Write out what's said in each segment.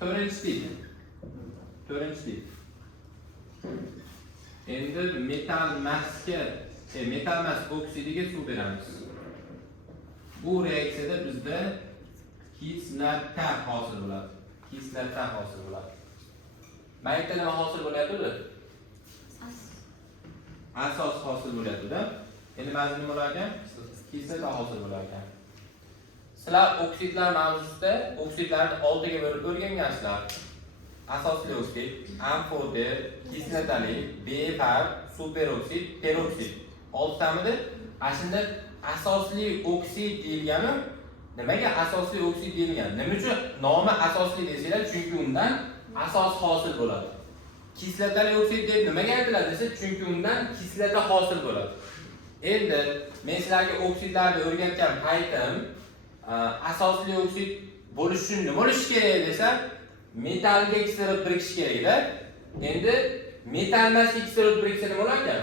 To'rtinchi tip. To'rtinchi tip. Endi metal mas oksidiga suv beramiz. Bu reaksiyada bizda kislota hosil bo'ladi. Kislota hosil bo'ladi. Mayda nima hosil bo'lyapti? Asos hosil bo'lyapti-da. Endi ba'zi nima bo'lar ekan? Kislota hosil bo'lar ekan. Sizlar oksidlar mavzusida oksidlarni oldiga bo'lib o'rgangansizlar. Asosli oksid, amfoter, kislotali, befar, superoksid, peroksid. Oltamida ashunda asosli oksid deyilgani nimaga asosli oksid deyilgan? Nima uchun nomi asosli desanglar, chunki undan asos hosil bo'ladi. Kislotali oksid deb nimaga aytiladi desa, chunki undan kislota hosil bo'ladi. Endi men sizlarga oksidlarni o'rgatgan paytim asosli oksid bo'lish uchun nima bo'lishi kerak desa, metalga kislorod birikishi kerak-da. Endi metal emasga kislorod biriksa nima bo'lar ekan?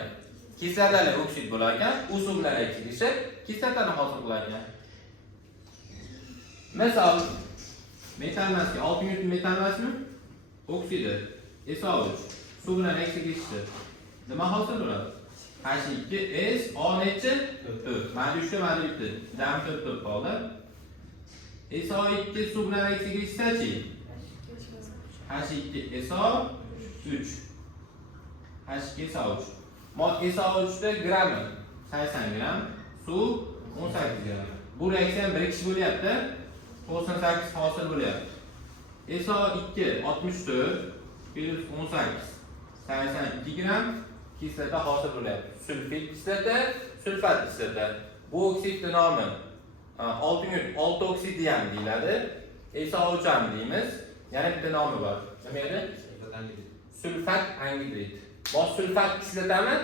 Kislotali oksid bo'lar ekan. U suv bilan reaksiya kislotani hosil qilar ekan. Misol metal emasga 6 newton metal emasmi? Oksidi SO3 suv bilan reaksiya nima hosil bo'ladi? H2SO nechi? 4. Mana 3 ta, mana 3 ta. Jami 4 qoldi. SO2 suv bilan reaksiya kirishsa-chi? H2SO3. H2SO3. SO3 da grammi 80 gram, suv 18 gram. Bu reaksiya birikish bo'lyapti. 98 hosil bo'lyapti. SO2 64 plus 18 82 gram kislota hosil bo'lyapti. Sulfit kislota, sulfat kislota. Bu oksidning nomi 6 oksid ham deyiladi. SO3 ham deymiz. Yana bitta nomi bor. Nima edi? Sulfat angidrid. Bu sulfat kislotami?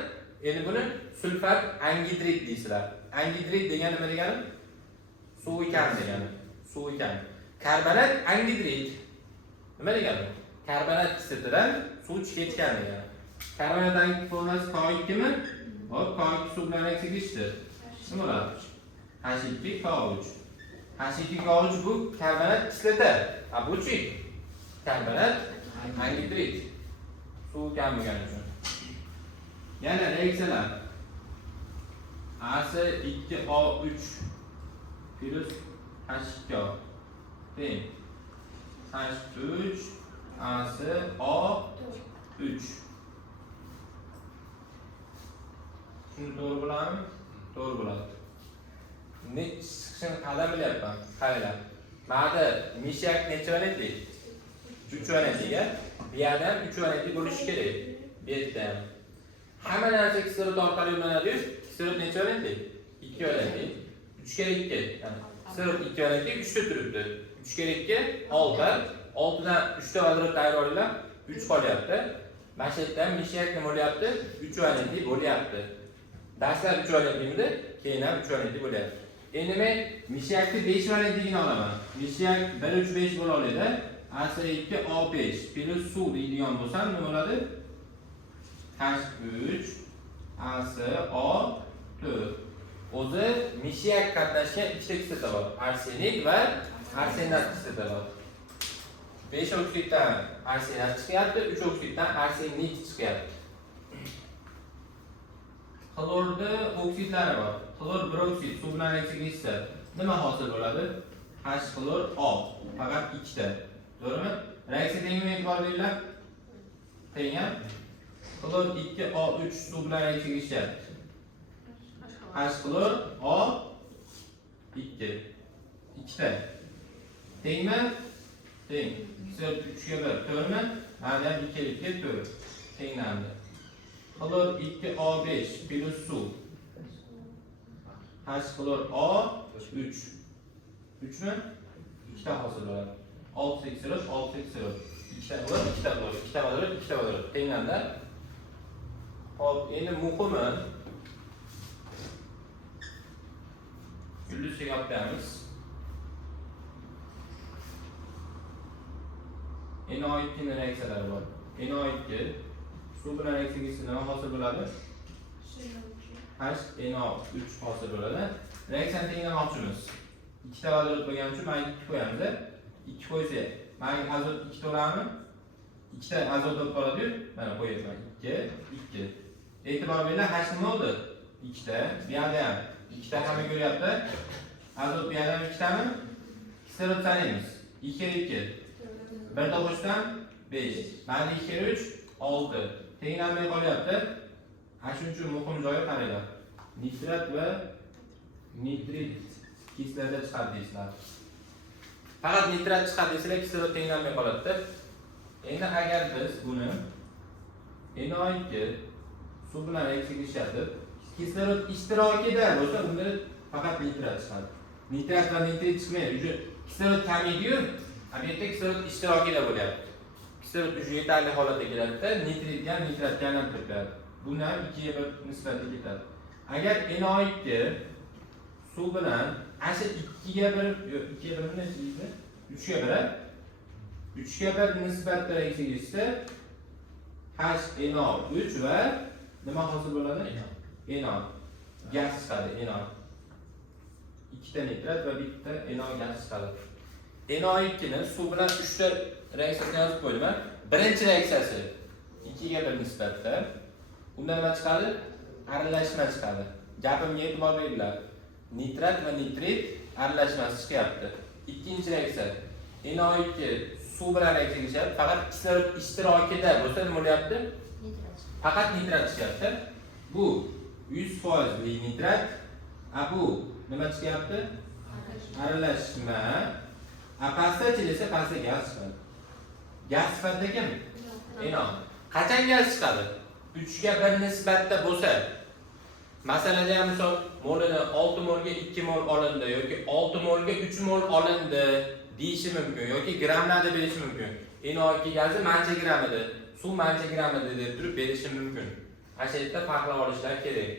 Endi buni sulfat angidrid deysizlar. Angidrid degani nima degani? Suv ekan degani. Suv ekan. Karbonat angidrid. Nima degani? Karbonat kislotadan suv chiqayotgan degani. Karbonat angidrid formulasi K2 mi? Hop, K2 suv bilan reaksiya kechdi. Nima bo'ladi? H2KO3. H2KO3 bu karbonat kislota. Bu-chi? Karbonat angidrid. Suv kam bo'lgani uchun. Yana reaksiyalar. As2O3 plus H2O teng H3 AsO3. Shuni to'g'ri bo'ladimi? To'g'ri bo'ladi. Nech chiqishini qadam bilyapman. Qaranglar. Mana mishiak necha valenli? 3 valentliga. Bu yerda ham 3 valentli bo'lishi kerak. Bu yerda ham. Hamma narsa kislorod orqali yo'llanadi. Kislorod necha valentli? 2 valentli. 3 kere 2. Yani kislorod 2 valentli 3 ta turibdi. 3 kere 2 6. 6 dan 3 ta vodorod tayyorlaylar. 3 qolyapti. Mana shu yerda mishiak nima bo'lyapti? 3 valentli bo'lyapti. Darslar 3 valentlimidi? Keyin ham 3 valentli bo'lyapti. Endi men mishiakni 5 valentligini olaman. Mishiak 135 bo'la oladi. As2O5 plus suv deydigan bo'lsam nima bo'ladi? H3 AsO4. O'zi mishiak qatnashgan ikkita kislota bor. Arsenik va arsenat kislota bor. 5 oksiddan arsenat chiqyapti, 3 oksiddan arsenik chiqyapti. Xlorda oksidlari bor. Xlor broksid suv bilan reaksiya kechsa nima hosil bo'ladi? H-xlor-O. Faqat ikkita. To'g'rimi? Reaksiya tengmi e'tibor beringlar. Teng ham. Xlor 2O3 suv bilan reaksiya kechyapti. H-xlor-O 2. Ikkita. Tengmi? Teng. 3 ga 1. To'g'rimi? Mana ham 2 ga 4. Tenglanadi. Xlor 2O5 plus suv. H-xlor-O 3. 3 mi? 2 ta hosil bo'ladi. 6 kislorod, 6 kislorod. 2 ta bo'ladi, 2 ta bo'ladi. 2 ta vodorod, 2 ta vodorod. Tenglandi. Hop, endi muhimi yulduzga gapiramiz. NO2 ning reaksiyalari bor. NO2 suv bilan reaksiya kechsa nima hosil bo'ladi? HNO3 hosil bo'ladi. Reaksiyani tenglamoqchimiz. 2 ta vodorod bo'lgani uchun mana 2 qo'yamiz. 2 qo'ysak Mana azot 2 to'lami? 2 ta azot bo'lib qoladi-yu. Mana qo'yayman. 2, 2. E'tibor beringlar, H nima bo'ldi? 2 ta. Bu yerda ham 2 ta hamma ko'ryapti. Azot bu yerda ham 2 tami? Kislorod sanaymiz. 2 kere 2. 1 qo'shsam 5. Mana 2 kere 3 6. Tenglanmay qolyapti. Shuning uchun muhim joyi qaranglar. Nitrat va nitrit kislorod chiqadi deysizlar. Faqat nitrat chiqadi desanglar, kislorod tenglanmay qoladi. Endi agar biz buni NO2 suv bilan reaksiyaga ishlatib, kislorod ishtirokida bo'lsa, unda faqat nitrat chiqadi. Nitrat va nitrit chiqmaydi. Kislorod kamaydi-yu, bu yerda kislorod ishtirokida bo'lyapti. Kislorod uchun yetarli holatga keladi-da, nitritga ham nitratga ham kiradi. Buni ham 2 ga 1 nisbatda ketadi. Agar NO2 suv bilan asha 2 ga 1, 2 ga 1 nima deydi? 3 ga 1, 3 ga 1 nisbatda reaksiyaga ishsa, HNO3 va nima hosil bo'ladi? NO. Gaz chiqadi, NO. 2 ta nitrat va 1 ta NO gaz chiqadi. NO2 ni suv bilan 3 ta reaksiyasini yozib qo'ydim. Birinchi reaksiyasi 2 ga 1 nisbatda. Unda nima chiqadi? Aralashma chiqadi. Gapimga e'tibor beringlar. Nitrat va nitrit aralashmasi chiqyapti. Ikkinchi reaksiya NO2 suv bilan reaksiyaga chiqyapti. Faqat kislorod ishtirokida bo'lsa nima bo'lyapti? Faqat nitrat chiqyapti. Bu 100% nitrat. Bu nima chiqyapti? Aralashma. Pastda esa pastda gaz chiqadi. Gaz sifatida kim? NO. Qachon gaz chiqadi? 3 ga 1 nisbatda bo'lsa, masalada ham misol molini 6 molga 2 mol olindi yoki 6 molga 3 mol olindi deyishi mumkin yoki gramlarda berishi mumkin. NO2 gazi mancha gram edi, suv mancha gram edi deb turib berishi mumkin. Ana shu yerda farqlab olishlar kerak.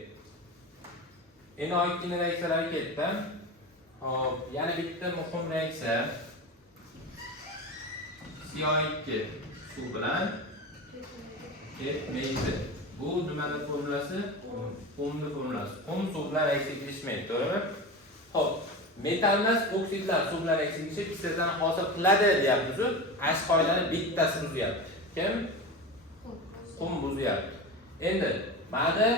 NO2 ning reaksiyalari ketdi. Hop, yana bitta muhim reaksiya CO2 suv bilan ketmaydi. Bu nimaning formulasi? Qumning formulasi. Qum suv bilan reaksiyaga kirishmaydi, to'g'rimi? Xo'p, metal emas, oksidlar suv bilan reaksiyaga kirishib kislorodni hosil qiladi deyapmiz. Ash qoidani bittasi buzyapti. Kim? Qum buzyapti. Endi mana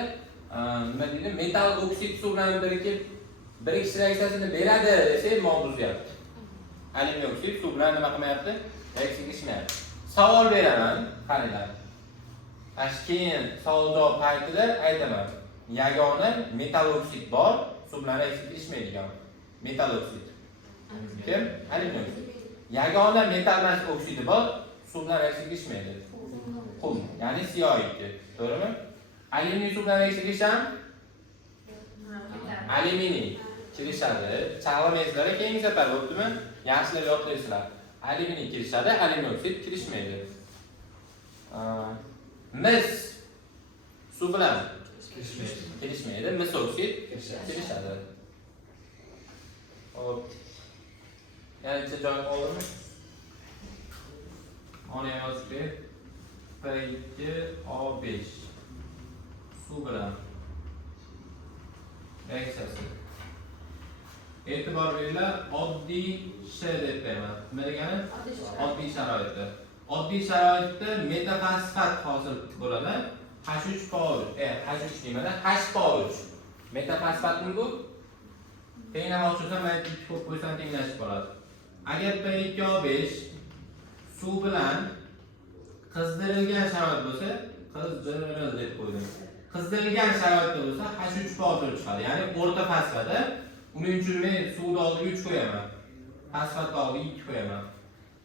nima deydi? Metal oksid suv bilan birikish reaksiyasini beradi desak, mo buzyapti. Alyuminiy oksid suv bilan nima qilmayapti? Reaksiyaga kirishmayapti. Savol beraman, qaranglar. Keyin savol javob paytida aytaman. Yagona metal oksid bor, suv bilan reaksiyaga kirishmaydigan. Metal oksid. Kim? Alyuminiy oksid. Yagona metal emas oksidi bor, suv bilan reaksiyaga kirishmaydi. Qum, ya'ni CO2. To'g'rimi? Alyuminiy suv bilan reaksiyaga kirisham? Alyuminiy kirishadi. Chaqlamaysizlar, keyingi safar bo'ptimi? Yaxshilab yodlaysizlar. Alyuminiy kirishadi, alyuminiy oksid kirishmaydi. Mis suv bilan kirishmaydi, mis oksid kirishadi. Hop. Yana bitta joy qoldimi? Ona yozib P2O5 suv bilan reaksiyasi. E'tibor beringlar, oddiy deb qo'yaman. Nima degani? Oddiy sharoitda. Oddiy sharoitda metafosfat hosil bo'ladi. H3PO3. H3 nimada? HPO3. Metafosfatning bu tenglamoqchi bo'lsam, men ikki ko'p qo'ysam tenglashib qoladi. Agar P2O5 suv bilan qizdirilgan sharoit bo'lsa, qizdirilgan deb qo'ydim. Qizdirilgan sharoitda bo'lsa H3PO4 chiqadi. Ya'ni o'rta fosfada. Uning uchun men suvni oldiga 3 qo'yaman. Fosfatni oldiga 2 qo'yaman.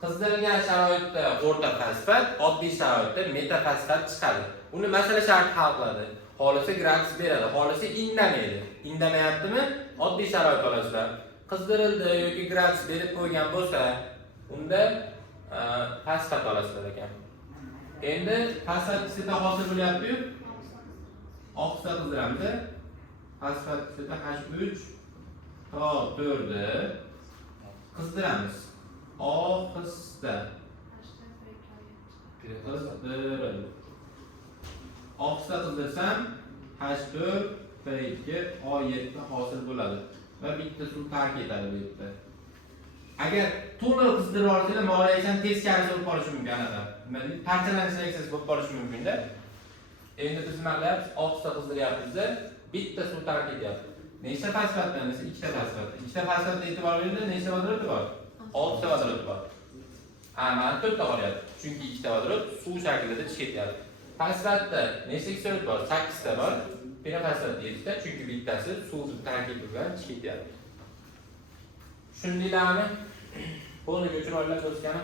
Qizdirilgan sharoitda o'rta fosfat, oddiy sharoitda metafosfat chiqadi. Uni masala sharti hal qiladi. Xohlasa gradus beradi, xohlasa indamaydi. Indamayaptimi? Oddiy sharoit olasizlar. Qizdirildi yoki gradus berib qo'ygan bo'lsa, unda fosfat olasizlar ekan. Endi fosfat kislota hosil bo'lyapti-yu. Oqsa qizdiramiz. Fosfat kislota H3PO4 qizdiramiz. Ohista qizdirildi. Ohista qizdirsam H4P2O7 hosil bo'ladi va bitta suv tark etadi bu yerda. Agar to'liq qizdirib olsanglar, moliyasini teskarisi bo'lib qolishi mumkin anaqa. Nima deydi? Parchalanish reaksiyasi bo'lib qolishi mumkin-da. Endi biz nima qilyapmiz? 6 ta qizdiryapmiz-da, bitta suv tark etyapti. Nechta fosfatdan esa 2 ta fosfat. 2 ta fosfatga e'tibor beringlar, nechta vodorod bor? 6 ta vodorod bor. Mana 4 ta qolyapti. Chunki 2 ta vodorod suv shaklida chiqib ketyapti. Fosfatda nechta kislorod bor? 8 ta bor. Pirofosfatda 7 ta, chunki bittasi suv tarkibi bilan chiqib ketyapti. Shundaylarmi? Qo'lni ko'chirib olib o'tgani